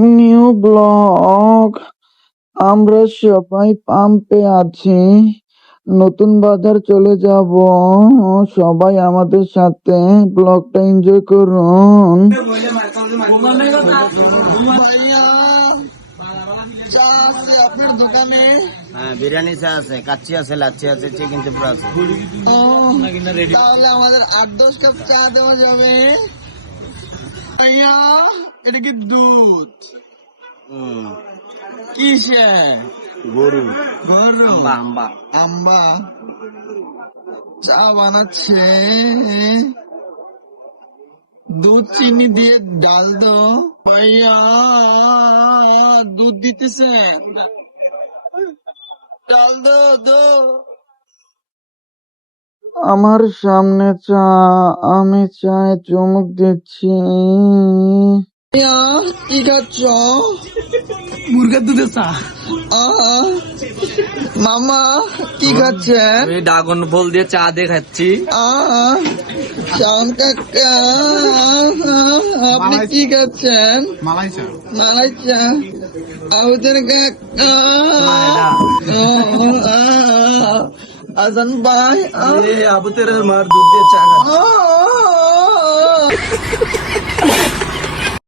New blog. আমরা সবাই পাম্পে আছি, নতুন বাজার চলে যাব। সবাই আমাদের সাথে ব্লগটা এনজয় করুন। ভাইয়া, চা আছে আপনার দোকানে? হ্যাঁ, বিরিয়ানি চা আছে, কাচ্চি আছে, লাচ্ছি আছে, চিকেন চিপড়া আছে। তাহলে আমাদের 8-10 কাপ চা দেওয়া যাবে। ভাইয়া, এটা কি দুধ? কিসে? গরু গরু? আম্বা আম্বা চা বানাচ্ছে। দুধ চিনি দিয়ে ডাল দো। ভাইয়া, দুধ দিতেছে, ডাল দো। আমার সামনে চা, আমি চায়ে চুমুক দিচ্ছি। ভাইয়া, কি খাচ্ছ? মুরগের দুধের চা। মামা কি খাচ্ছেন? আমি ড্রাগন ফল দিয়ে চা দিয়ে খাচ্ছি। শাওন কাকা, আপনি কি খাচ্ছেন? মালাই চা। মালাই চা। আবুদের কাকা, আজান ভাই, আবুতের মার দুধ দিয়ে চা খাচ্ছি।